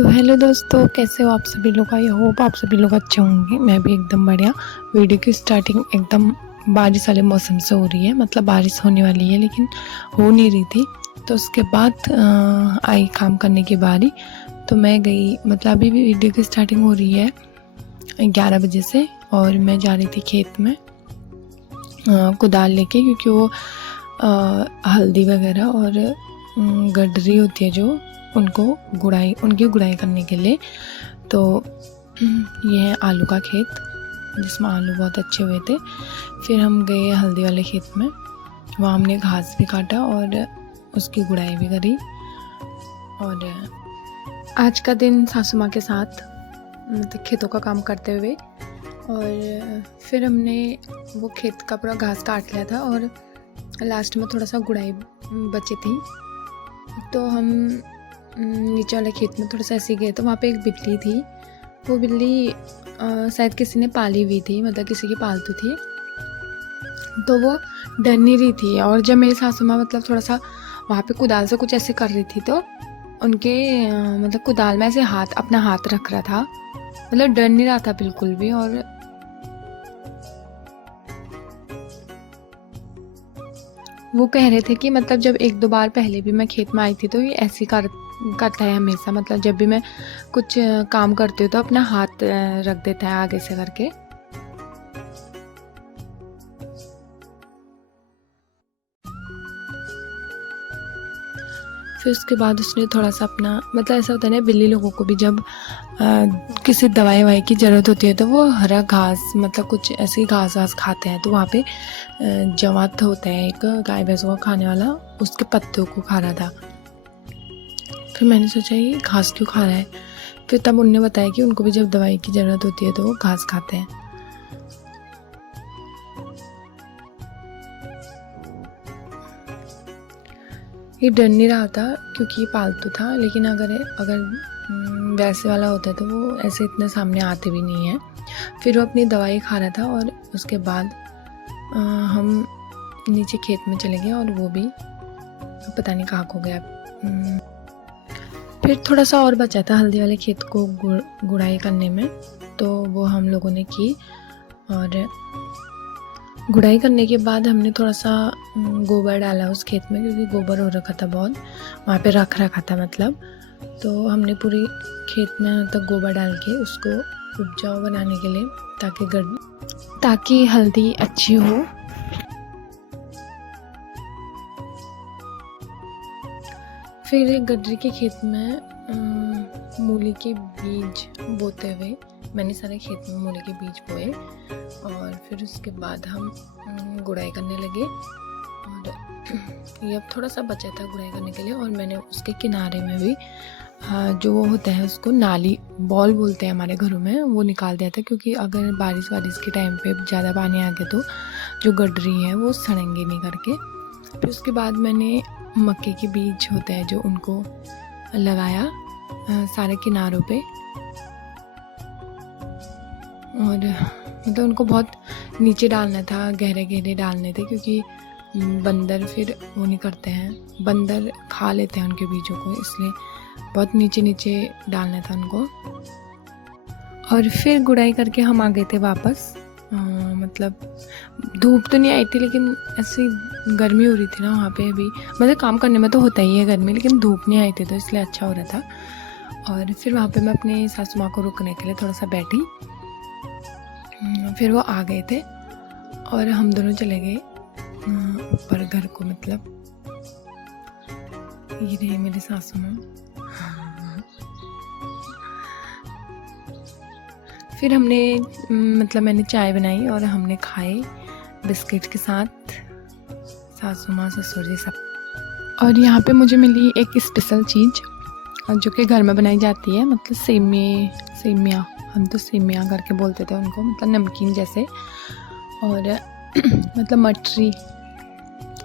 तो हेलो दोस्तों, कैसे हो आप सभी लोग। आई होप आप सभी लोग अच्छे होंगे। मैं भी एकदम बढ़िया। वीडियो की स्टार्टिंग एकदम बारिश वाले मौसम से हो रही है, मतलब बारिश होने वाली है लेकिन हो नहीं रही थी। तो उसके बाद आई काम करने की बारी। तो मैं गई, मतलब अभी भी वीडियो की स्टार्टिंग हो रही है 11 बजे से, और मैं जा रही थी खेत में कुदाल लेके, क्योंकि वो हल्दी वगैरह और गडरी होती है जो उनकी गुड़ाई करने के लिए। तो ये है आलू का खेत जिसमें आलू बहुत अच्छे हुए थे। फिर हम गए हल्दी वाले खेत में, वहाँ हमने घास भी काटा और उसकी गुड़ाई भी करी। और आज का दिन सासू माँ के साथ मतलब खेतों का काम करते हुए, और फिर हमने वो खेत का पूरा घास काट लिया था और लास्ट में थोड़ा सा गुड़ाई बची थी। तो हम नीचे वाले खेत में थोड़ा सा ऐसे गए तो वहाँ पे एक बिल्ली थी। वो बिल्ली शायद किसी ने पाली हुई थी, मतलब किसी की पालतू थी। तो वो डर नहीं रही थी, और जब मेरी सासू माँ मतलब थोड़ा सा वहाँ पे कुदाल से कुछ ऐसे कर रही थी तो उनके मतलब कुदाल में ऐसे अपना हाथ रख रहा था, मतलब डर नहीं रहा था बिल्कुल भी। और वो कह रहे थे कि मतलब जब एक दो बार पहले भी मैं खेत में आई थी तो ये ऐसे करता है हमेशा, मतलब जब भी मैं कुछ काम करती हूँ तो अपना हाथ रख देता है आगे से करके। फिर उसके बाद उसने थोड़ा सा अपना, मतलब ऐसा होता है ना बिल्ली लोगों को भी जब किसी दवाई ववाई की ज़रूरत होती है तो वो हरा घास, मतलब कुछ ऐसी घास वास खाते हैं। तो वहाँ पे जवात होता है एक गाय भैंसों का खाने वाला, उसके पत्तों को खा रहा था। फिर मैंने सोचा ये घास क्यों खा रहा है। फिर तब उनने बताया कि उनको भी जब दवाई की ज़रूरत होती है तो वो घास खाते हैं। ये डर नहीं रहा था क्योंकि ये पालतू था, लेकिन अगर वैसे वाला होता है तो वो ऐसे इतने सामने आते भी नहीं है। फिर वो अपनी दवाई खा रहा था और उसके बाद हम नीचे खेत में चले गए और वो भी पता नहीं कहाँ खो गया। फिर थोड़ा सा और बचा था हल्दी वाले खेत को गुड़ाई करने में, तो वो हम लोगों ने की। और गुड़ाई करने के बाद हमने थोड़ा सा गोबर डाला उस खेत में, क्योंकि गोबर हो रखा था बहुत, वहाँ पे रखा था मतलब। तो हमने पूरी खेत में तक गोबर डाल के उसको उपजाऊ बनाने के लिए, ताकि हल्दी अच्छी हो। फिर गडरी के खेत में मूली के बीज बोते हुए मैंने सारे खेत में मूली के बीज बोए, और फिर उसके बाद हम गुड़ाई करने लगे। और ये अब थोड़ा सा बचा था गुड़ाई करने के लिए, और मैंने उसके किनारे में भी जो वो होता है उसको नाली बॉल बोलते हैं हमारे घरों में, वो निकाल दिया था, क्योंकि अगर बारिश के टाइम पे ज़्यादा पानी आ गया तो जो गडरी है वो सड़ेंगे नहीं करके। फिर उसके बाद मैंने मक्के के बीज होते हैं जो उनको लगाया सारे किनारों पे, और मतलब उनको बहुत नीचे डालना था, गहरे गहरे डालने थे, क्योंकि बंदर फिर वो नहीं करते हैं, बंदर खा लेते हैं उनके बीजों को, इसलिए बहुत नीचे नीचे डालना था उनको। और फिर गुड़ाई करके हम आ गए थे वापस। मतलब धूप तो नहीं आई थी, लेकिन ऐसी गर्मी हो रही थी ना वहाँ पे भी, मतलब काम करने में तो होता ही है गर्मी, लेकिन धूप नहीं आई थी तो इसलिए अच्छा हो रहा था। और फिर वहाँ पे मैं अपने सासू माँ को रुकने के लिए थोड़ा सा बैठी। फिर वो आ गए थे और हम दोनों चले गए ऊपर घर को, मतलब ये रहे मेरे सासू माँ। फिर हमने मतलब मैंने चाय बनाई और हमने खाए बिस्किट के साथ, सासू माँ ससुर जी सब। और यहाँ पे मुझे मिली एक स्पेशल चीज़ जो कि घर में बनाई जाती है, मतलब सेमिया, हम तो सेमिया करके बोलते थे उनको, मतलब नमकीन जैसे, और मतलब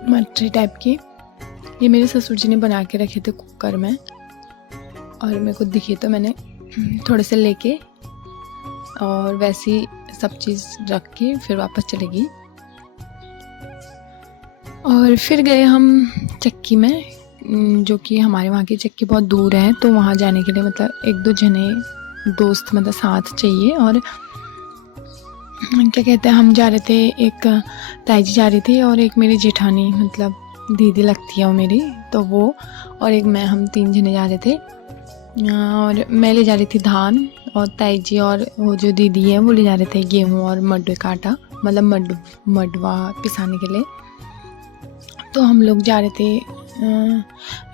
मटरी टाइप की। ये मेरे ससुर जी ने बना के रखे थे कुकर में, और मेरे को दिखे तो मैंने थोड़े से लेके और वैसी सब चीज़ रख के फिर वापस चलेगी। और फिर गए हम चक्की में जो कि हमारे वहाँ की चक्की बहुत दूर है, तो वहाँ जाने के लिए मतलब 1-2 जने दोस्त मतलब साथ चाहिए। और क्या कहते हैं, हम जा रहे थे, एक ताई जी जा रही थी और एक मेरी जेठानी मतलब दीदी लगती है वो मेरी, तो वो और एक मैं, हम 3 जने जा रहे थे। और मैं ले जा रही थी धान, और ताई जी और वो जो दीदी है वो ले जा रहे थे गेहूँ और मडवे का आटा, मतलब मडवा पिसाने के लिए। तो हम लोग जा रहे थे,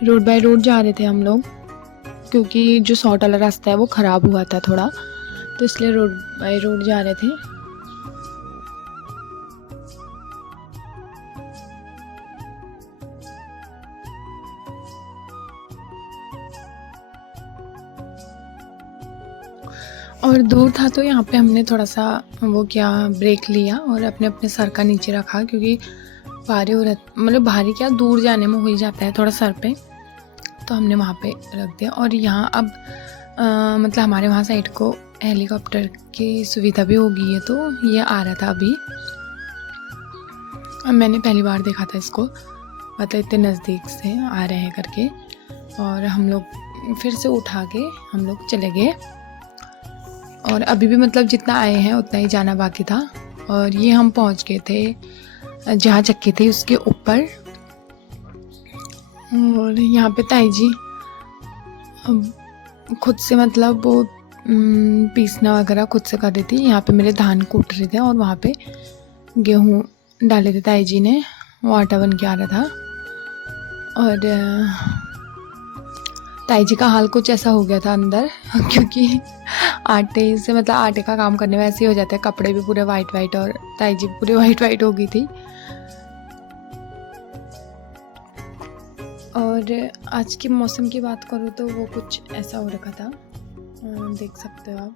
रोड बाय रोड जा रहे थे हम लोग, क्योंकि जो शॉर्ट वाला रास्ता है वो ख़राब हुआ था थोड़ा, तो इसलिए रोड बाय रोड जा रहे थे। और दूर था तो यहाँ पे हमने थोड़ा सा वो क्या ब्रेक लिया और अपने अपने सर का नीचे रखा, क्योंकि भारी हो रहा, मतलब भारी क्या, दूर जाने में हो ही जाता है थोड़ा सर पे, तो हमने वहाँ पे रख दिया। और यहाँ अब मतलब हमारे वहाँ साइड को हेलीकॉप्टर की सुविधा भी हो गई है, तो ये आ रहा था अभी। अब मैंने पहली बार देखा था इसको, मतलब इतने नज़दीक से आ रहे हैं करके। और हम लोग फिर से उठा के हम लोग चले गए, और अभी भी मतलब जितना आए हैं उतना ही जाना बाकी था। और ये हम पहुंच गए थे जहाँ चक्की थी उसके ऊपर। और यहाँ पे ताई जी खुद से मतलब वो पीसना वगैरह खुद से कर रही थी। यहाँ पे मेरे धान कूट रहे थे और वहाँ पे गेहूँ डाले थे ताई जी ने, वो आटा बन के आ रहा था। और ताई जी का हाल कुछ ऐसा हो गया था अंदर, क्योंकि आटे से मतलब आटे का काम करने में ऐसे ही हो जाता है, कपड़े भी पूरे वाइट वाइट, और ताई जी पूरे वाइट वाइट हो गई थी। और आज के मौसम की बात करूँ तो वो कुछ ऐसा हो रखा था, देख सकते हो आप।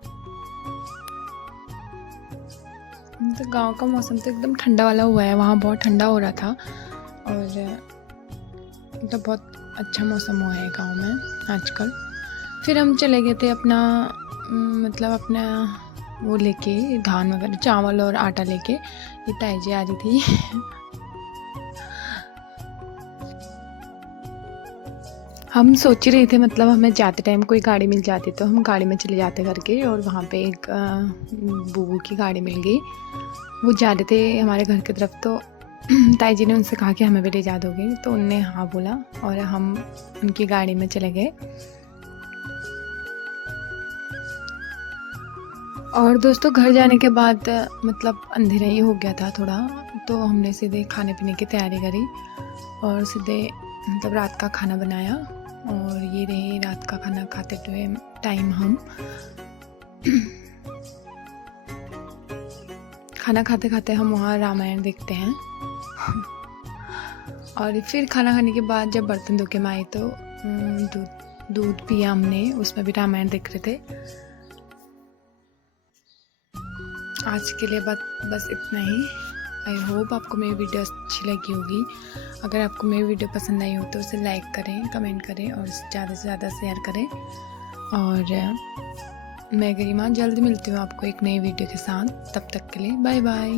तो गांव का मौसम तो एकदम ठंडा वाला हुआ है, वहाँ बहुत ठंडा हो रहा था, और मतलब बहुत अच्छा मौसम हुआ है गांव में आजकल। फिर हम चले गए थे अपना मतलब अपना वो लेके, धान वगैरह चावल और आटा लेके। ये ताई जी आ रही थी। हम सोच ही रहे थे मतलब हमें जाते टाइम कोई गाड़ी मिल जाती तो हम गाड़ी में चले जाते करके, और वहाँ पे एक बूबू की गाड़ी मिल गई, वो जा रहे थे हमारे घर की तरफ। तो ताई जी ने उनसे कहा कि हमें भी ले जा दोगे, तो उनने हाँ बोला और हम उनकी गाड़ी में चले गए। और दोस्तों घर जाने के बाद मतलब अंधेरा ही हो गया था थोड़ा, तो हमने सीधे खाने पीने की तैयारी करी और सीधे मतलब रात का खाना बनाया। और ये रहे रात का खाना खाते हुए टाइम हम खाना खाते खाते हम वहाँ रामायण देखते हैं। और फिर खाना खाने के बाद जब बर्तन धो के मैं आई तो दूध पिया हमने, उसमें भी रामायण देख रहे थे। आज के लिए बस इतना ही। आई होप आपको मेरी वीडियो अच्छी लगी होगी। अगर आपको मेरी वीडियो पसंद आई हो तो उसे लाइक करें, कमेंट करें और ज़्यादा से ज़्यादा शेयर करें। और मैं गरिमा जल्द मिलती हूँ आपको एक नई वीडियो के साथ। तब तक के लिए बाय बाय।